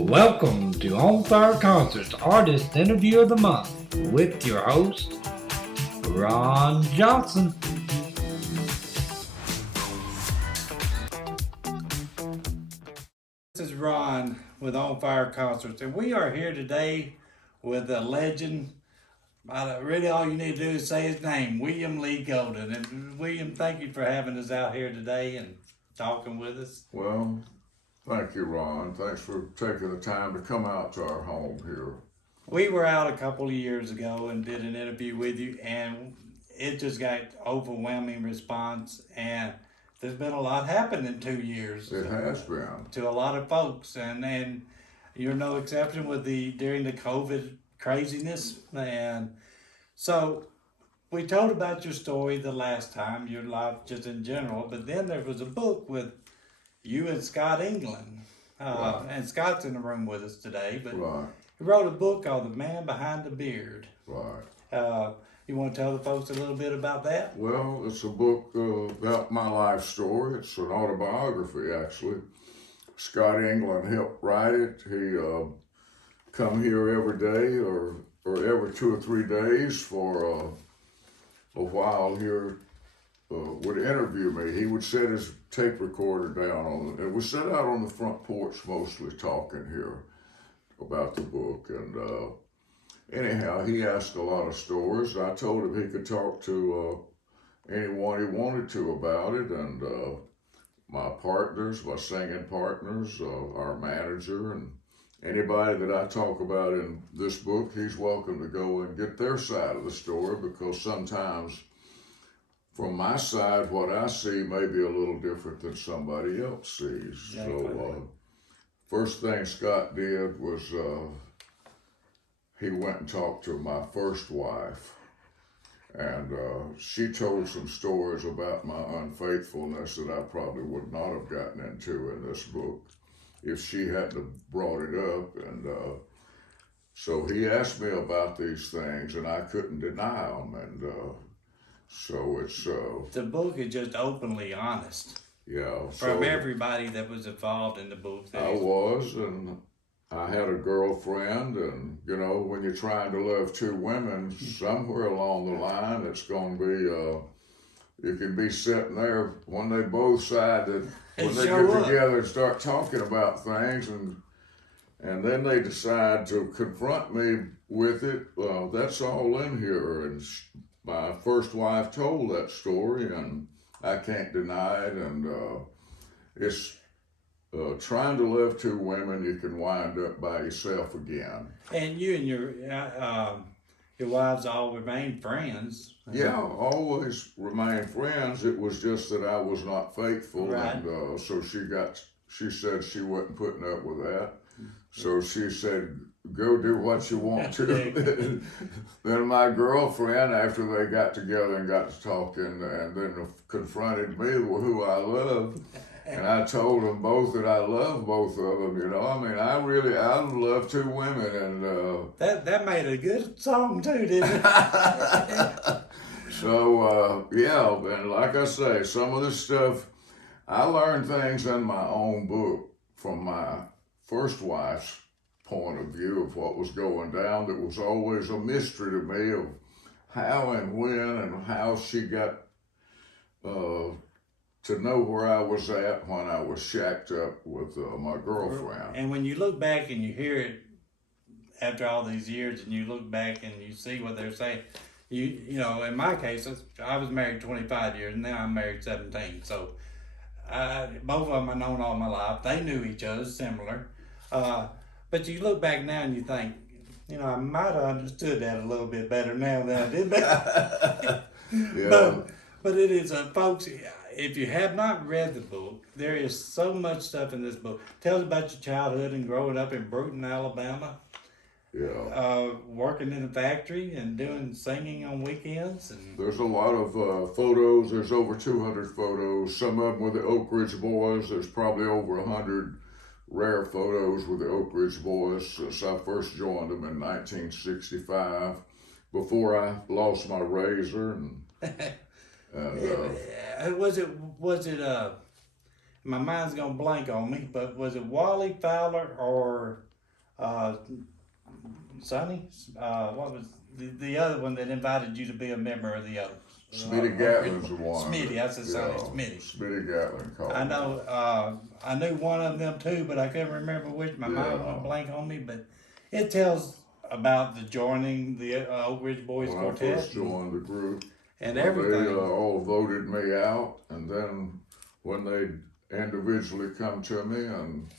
Welcome to On Fire Concerts Artist Interview of the Month with your host, Ron Johnson. This is Ron with On Fire Concerts, and we are here today with a legend. Really, all you need to do is say his name, William Lee Golden. And William, thank you for having us out here today and talking with us. Well, thank you, Ron. Thanks for taking the time to come out to our home here. We were out a couple of years ago and did an interview with you, and it just got overwhelming response. And there's been a lot happen in 2 years. It has been. To a lot of folks, and you're no exception with during the COVID craziness. And so we told about your story the last time, your life just in general, but then there was a book with you and Scott England. Right. And Scott's in the room with us today, but Right, he wrote a book called The Man Behind the Beard. right. You want to tell the folks a little bit about that? Well, it's a book about my life story. It's an autobiography, actually. Scott England helped write it. He come here every day or every 2 or 3 days for a while here. Would interview me. He would set his tape recorder down and we sat out on the front porch mostly talking here about the book. And anyhow, he asked a lot of stories. I told him he could talk to anyone he wanted to about it, and my partners, my singing partners, our manager, and anybody that I talk about in this book, he's welcome to go and get their side of the story, because sometimes from my side, what I see may be a little different than somebody else sees. Exactly. So first thing Scott did was he went and talked to my first wife, and she told some stories about my unfaithfulness that I probably would not have gotten into in this book if she hadn't brought it up. And so he asked me about these things, and I couldn't deny them. And so it's The book is just openly honest yeah. from So everybody that was involved in the book. I was, and I had a girlfriend, and you know, when you're trying to love 2 women, somewhere along the line, it's going to be, you can be sitting there when they both decide that when they Show get up. together and start talking about things, and then they decide to confront me with it. That's all in here, and my first wife told that story, and I can't deny it, and it's trying to love 2 women, you can wind up by yourself again. And you and your wives all remain friends. Yeah, always remain friends. It was just that I was not faithful, Right. and so she said she wasn't putting up with that. So she said, go do what you want to. Then my girlfriend, after they got together and got to talking, and then confronted me with who I love. And I told them both that I love both of them, you know. I mean, I love 2 women, and That made a good song too, didn't it? so yeah. And like I say, some of this stuff, I learned things in my own book from my first wife's point of view of what was going down. That was always a mystery to me of how and when and how she got to know where I was at when I was shacked up with my girlfriend. And when you look back and you hear it after all these years, and you look back and you see what they're saying, you know, in my case, I was married 25 years, and now I'm married 17. So both of them I known all my life. They knew each other, similar. But you look back now and you think, you know, I might have understood that a little bit better now than I did back. Yeah. But it is, folks, if you have not read the book, there is so much stuff in this book. Tells about your childhood and growing up in Bruton, Alabama, Yeah. working in a factory and doing singing on weekends. And There's a lot of photos. There's over 200 photos. Some of them with the Oak Ridge Boys. There's probably over 100 rare photos with the Oak Ridge Boys since I first joined them in 1965, before I lost my razor. And was it my mind's gonna blank on me, but was it Wally Fowler or Sonny, what was the other one that invited you to be a member of the others? Smitty Gatlin's the one. Smitty, I said Sonny, Yeah, Smitty. Smitty Gatlin called I me. know, I knew one of them too, but I couldn't remember which. My mind Yeah. went blank on me, but it tells about the joining the Oak Ridge Boys When Quartet. I first joined the group, and well, everything. they all voted me out, and then when they individually come to me and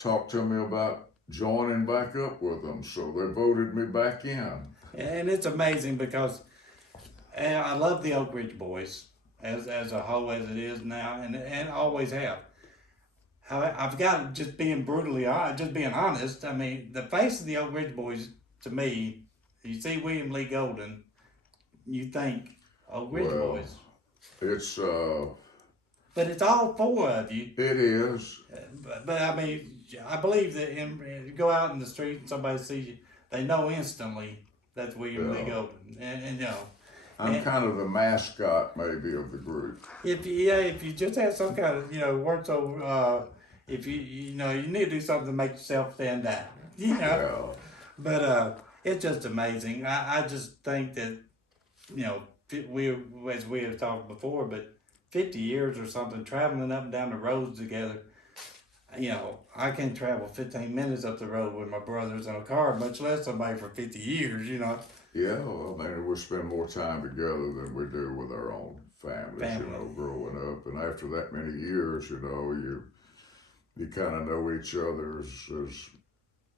talk to me about joining back up with them, so they voted me back in. And it's amazing because I love the Oak Ridge Boys as a whole as it is now, and always have. I've got to just being brutally honest, just being honest. I mean, the face of the Oak Ridge Boys to me, you see William Lee Golden, you think Oak Ridge Boys. It's But it's all four of you. it is. But I mean, I believe that you go out in the street and somebody sees you, they know instantly that's William Lee Golden, and you know. I'm kind of the mascot, maybe, of the group. If you just have some kind of word, so if you need to do something to make yourself stand out, Yeah. But it's just amazing. I just think that we, as we have talked before, but 50 years or something traveling up and down the roads together. I can't travel 15 minutes up the road with my brothers in a car, much less somebody for 50 years. Yeah, well, I mean, we spend more time together than we do with our own families, growing up. And after that many years, you kind of know each other's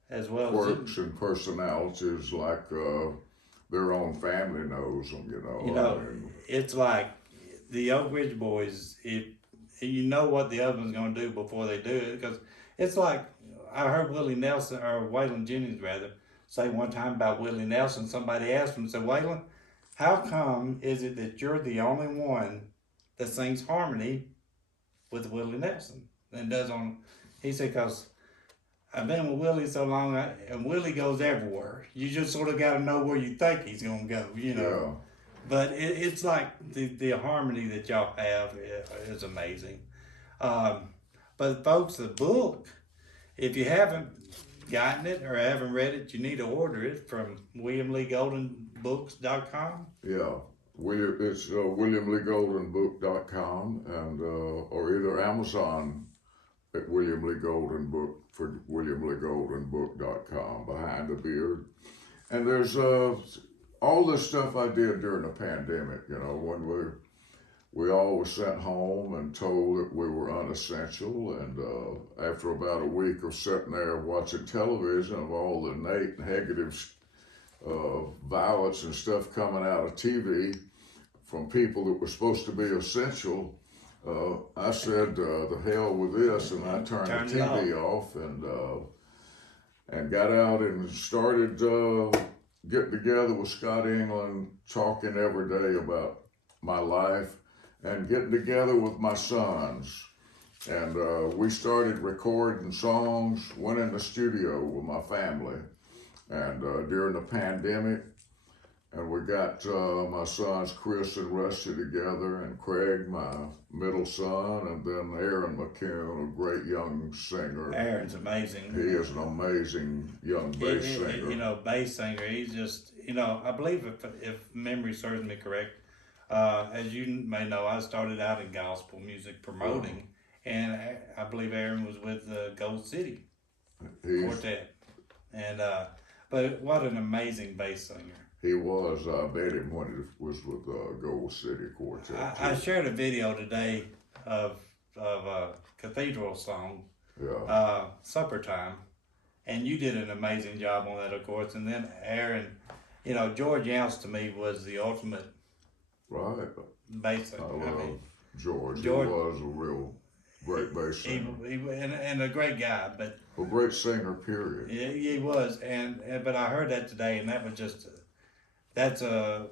as well quirks and personalities like their own family knows them, It's like the Oak Ridge Boys, if you know what the other one's going to do before they do it, because it's like, I heard Willie Nelson, or Waylon Jennings rather, say one time about Willie Nelson. Somebody asked him, said, Waylon, how come is it that you're the only one that sings harmony with Willie Nelson and does on? He said, because I've been with Willie so long, and Willie goes everywhere. You just sort of got to know where you think he's going to go, Yeah. But it's like the harmony that y'all have is amazing. But folks, the book, if you haven't gotten it or haven't read it, you need to order it from WilliamLeeGoldenBooks.com. Yeah, it's WilliamLeeGoldenBook.com and or either Amazon at William Lee Golden Book for WilliamLeeGoldenBook.com behind the beard. And there's all this stuff I did during the pandemic. When we all were sent home and told that we were unessential, and after about a week of sitting there watching television of all the negative violence and stuff coming out of TV from people that were supposed to be essential, I said, the hell with this, and I turned the TV off and got out and started getting together with Scott England, talking every day about my life, and getting together with my sons. And we started recording songs, went in the studio with my family. And during the pandemic, and we got my sons Chris and Rusty together, and Craig, my middle son, and then Aaron McCune, a great young singer. Aaron's amazing. He is an amazing young bass singer. Bass singer. He's just, I believe if memory serves me correct, as you may know, I started out in gospel music promoting, and I believe Aaron was with Gold City Quartet. And but what an amazing bass singer. He was. I met him when he was with Gold City Quartet. I shared a video today of a cathedral song, Supper Time, and you did an amazing job on that, of course. And then Aaron, George Younce to me was the ultimate bass singer. I love George. He was a real great bass singer. And a great guy, but a great singer, period. Yeah, he was. But I heard that today, and that was just. That's all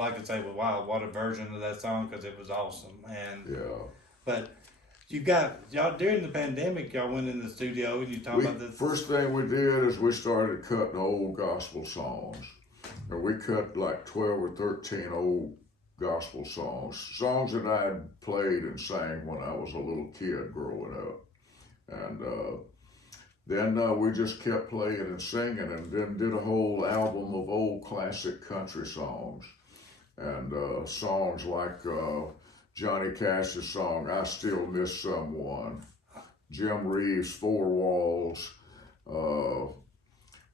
I could say was, wow, what a version of that song, because it was awesome. But y'all during the pandemic, y'all went in the studio and you talked about this. First thing we did is we started cutting old gospel songs, and we cut like 12 or 13 old gospel songs that I had played and sang when I was a little kid growing up, and then we just kept playing and singing, and then did a whole album of old classic country songs, and songs like Johnny Cash's song "I Still Miss Someone," Jim Reeves' "Four Walls,"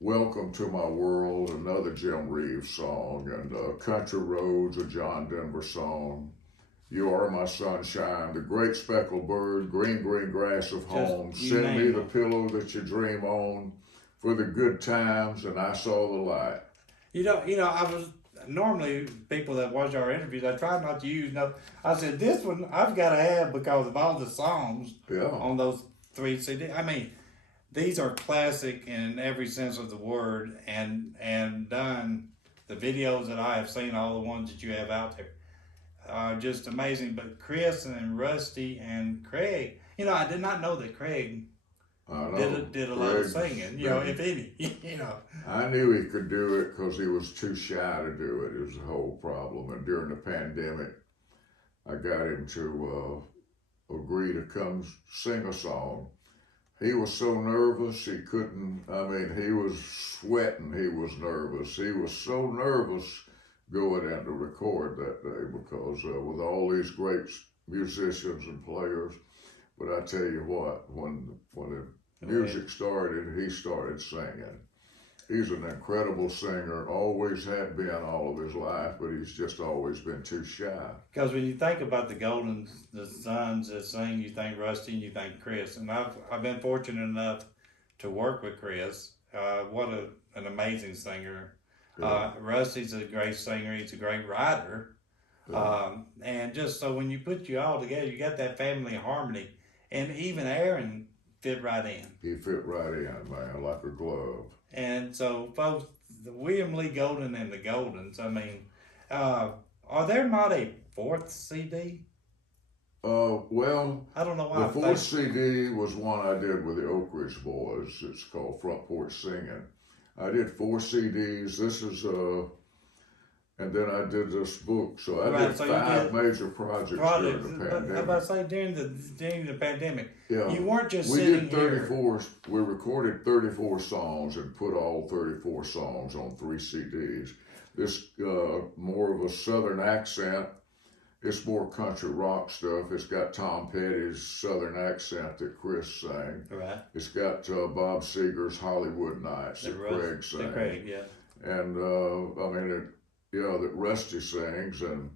"Welcome to My World," another Jim Reeves song, and "Country Roads," a John Denver song. "You Are My Sunshine," "The Great Speckled Bird," "Green, Green Grass of Home," "Send Me the Pillow That You Dream On," "For the Good Times," and "I Saw the Light." I was normally people that watch our interviews. I try not to use no. I said this one I've got to have because of all the songs on those 3 CDs. I mean, these are classic in every sense of the word, and done. The videos that I have seen, all the ones that you have out there, are just amazing. But Chris and Rusty and Craig, I did not know that Craig did a lot of singing, if any, I knew he could do it because he was too shy to do it. It was the whole problem. And during the pandemic, I got him to agree to come sing a song. He was so nervous, he couldn't, he was sweating, he was nervous. He was so nervous going in to record that day because with all these great musicians and players, but I tell you what, when the music started, he started singing. He's an incredible singer, always had been all of his life, but he's just always been too shy. Because when you think about the sons that sing, you think Rusty and you think Chris. And I've been fortunate enough to work with Chris. What an amazing singer. Yeah. Rusty's a great singer. He's a great writer. Yeah. And just so when you put you all together, you got that family harmony. And even Aaron fit right in. He fit right in, man, like a glove. And so, folks, the William Lee Golden and the Goldens, are there not a 4th CD? Well, I don't know why. The 4th CD was one I did with the Oak Ridge Boys. It's called Front Porch Singing. I did 4 CDs. This is and then I did this book. So I did 5 major projects during the pandemic. I about to say during the pandemic. Yeah. You weren't just sitting here. We recorded 34 songs and put all 34 songs on 3 CDs. This more of a Southern accent. It's more country rock stuff. It's got Tom Petty's Southern accent that Chris sang. Right. It's got Bob Seger's Hollywood Nights that Craig sang. Craig, yeah. And that Rusty sings, and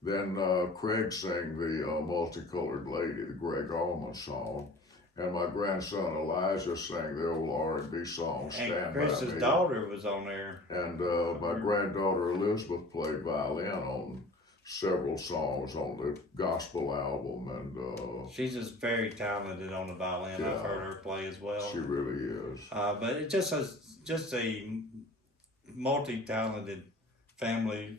then Craig sang the Multicolored Lady, the Greg Allman song, and my grandson Elijah sang the old R&B song Stand By Me. And Chris's daughter was on there. And my granddaughter Elizabeth played violin on several songs on the gospel album, and she's just very talented on the violin. Yeah, I've heard her play as well. She really is. But it's just a multi-talented family,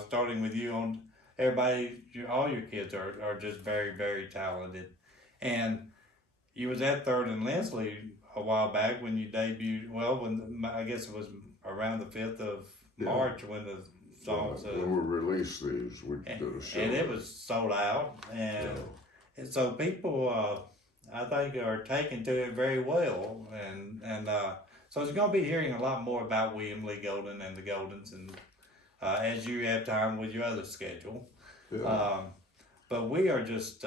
starting with you on everybody. All your kids are just very, very talented. And you was at 3rd and Lindsley a while back when you debuted. Well, I guess it was around the 5th of March when the songs. When we released these, we did a show. And it was sold out, and so people, I think, are taking to it very well, and so it's going to be hearing a lot more about William Lee Golden and the Goldens, and as you have time with your other schedule. Yeah. But we are just,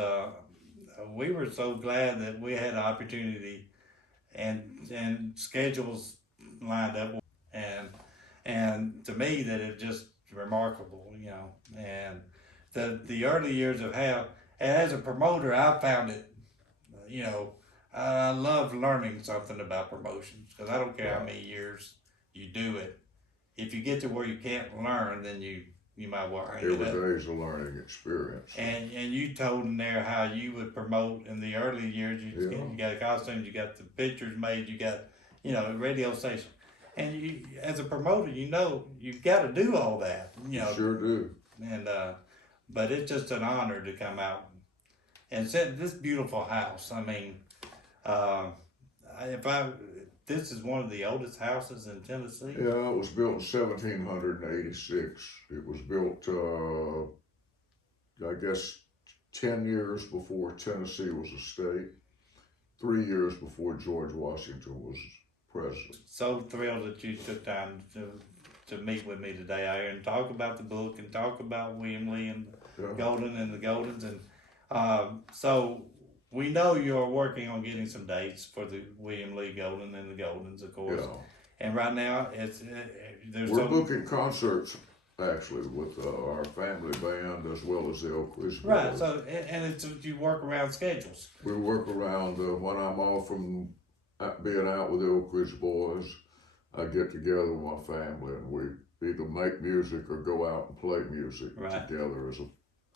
we were so glad that we had an opportunity and schedules lined up, and to me that it just remarkable, and the early years of how, and as a promoter, I found it, I love learning something about promotions, because I don't care how many years you do it. If you get to where you can't learn, then you might well hang it up. Every day is a learning experience. And you told in there how you would promote in the early years. You got a costume, you got the pictures made, you got, a radio station. And you, as a promoter, you've got to do all that. You sure do. And but it's just an honor to come out and set this beautiful house. I mean, this is one of the oldest houses in Tennessee. Yeah, it was built in 1786. It was built, I guess, 10 years before Tennessee was a state. 3 years before George Washington was president. So thrilled that you took time to meet with me today out here and talk about the book and talk about William Lee and Golden and the Goldens. And so we know you're working on getting some dates for the William Lee Golden and the Goldens, of course. Yeah. And right now, we're booking concerts actually with our family band as well as the Oak Ridge Boys. Right. So and you work around schedules. We work around when I'm off from being out with the Oak Ridge Boys. I get together with my family and we either make music or go out and play music together as a.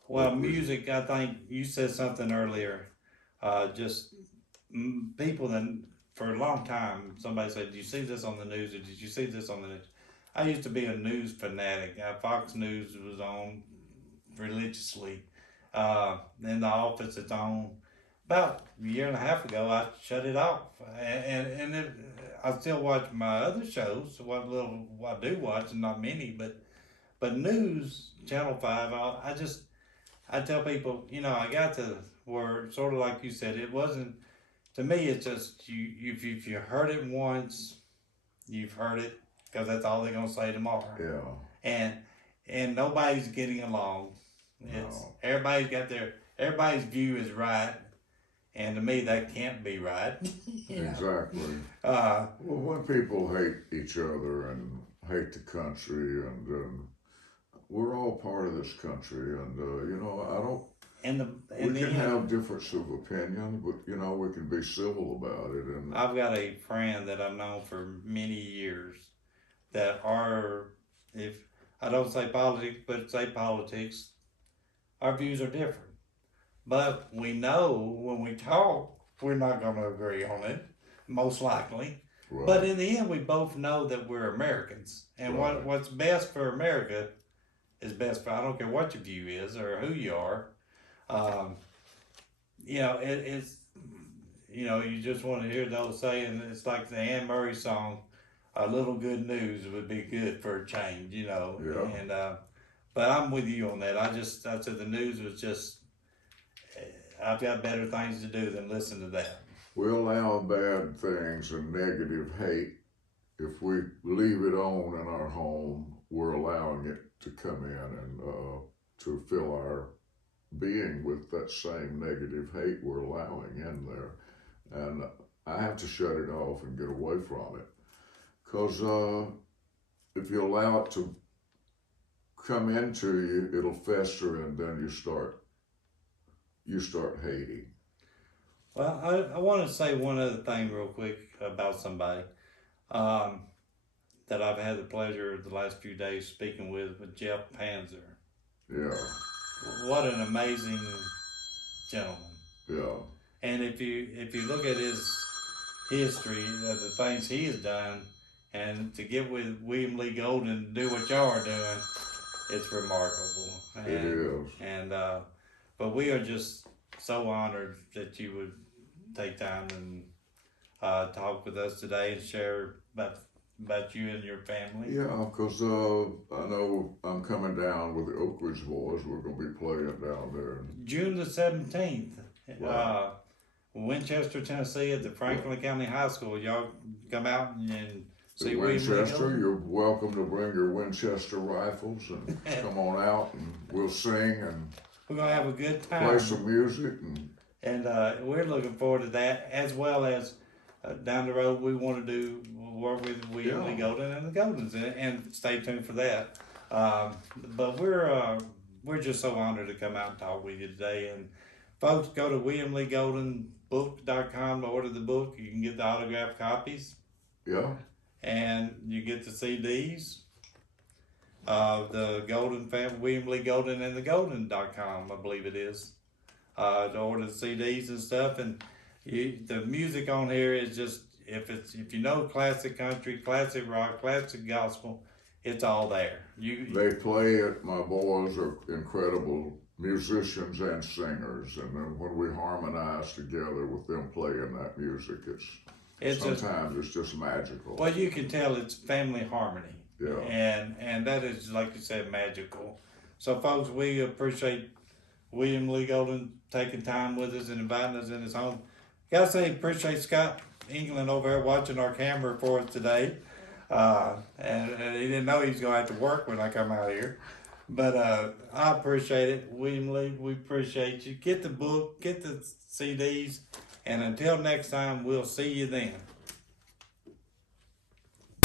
Well, music. I think you said something earlier. Just people that. For a long time, somebody said, "Did you see this on the news? Or did you see this on the news?" I used to be a news fanatic. Fox News was on religiously. In the office, it's on. About a year and a half ago, I shut it off, and I still watch my other shows. What little I do watch, and not many, but news, Channel 5. I tell people, I got to where sort of like you said, it wasn't. To me, it's just if you heard it once, you've heard it because that's all they're gonna say tomorrow. Yeah. And nobody's getting along. It's everybody's view is right, and to me that can't be right. Exactly. Well, when people hate each other and hate the country, and we're all part of this country, and I don't. We can have difference of opinion, but we can be civil about it. And I've got a friend that I've known for many years that if I don't say politics, but say politics, our views are different. But we know when we talk, we're not going to agree on it, most likely. Right. But in the end, we both know that we're Americans, and what's best for America is best for. I don't care what your view is or who you are. It's you just want to hear those saying. It's like the Anne Murray song, "A little good news would be good for a change," Yeah. And but I'm with you on that. I said the news was just. I've got better things to do than listen to that. We allow bad things and negative hate. If we leave it on in our home, we're allowing it to come in and to fill our being with that same negative hate we're allowing in there. And I have to shut it off and get away from it. Because if you allow it to come into you, it'll fester and then you start hating. Well, I want to say one other thing real quick about somebody that I've had the pleasure the last few days speaking with Jeff Panzer. Yeah. What an amazing gentleman. Yeah. And if you look at his history of the things he has done, and to get with William Lee Golden and do what y'all are doing, it's remarkable. It is. And but we are just so honored that you would take time and talk with us today and share about you and your family. Yeah, because I know I'm coming down with the Oak Ridge Boys. We're going to be playing down there. June the 17th, Winchester, Tennessee at the Franklin County High School. Y'all come out and see Winchester. You're welcome to bring your Winchester rifles and come on out and we'll sing and we're going to have a good time. Play some music. And we're looking forward to that, as well as down the road we want to work with William Lee Golden and the Goldens, and stay tuned for that. But we're just so honored to come out and talk with you today. And folks, go to WilliamLeeGoldenBook.com to order the book. You can get the autographed copies. Yeah. And you get the CDs. The Golden family, William Lee Golden and the Golden.com, I believe it is. To order the CDs and stuff, and the music on here is just if you know classic country, classic rock, classic gospel, it's all there. They play it. My boys are incredible musicians and singers, and then when we harmonize together with them playing that music, it's just magical. Well, you can tell it's family harmony. Yeah. And that is, like you said, magical. So, folks, we appreciate William Lee Golden taking time with us and inviting us in his home. gotta say, appreciate Scott England over there watching our camera for us today. And he didn't know he was gonna have to work when I come out here. But I appreciate it. William Lee, we appreciate you. Get the book, get the CDs, and until next time, we'll see you then.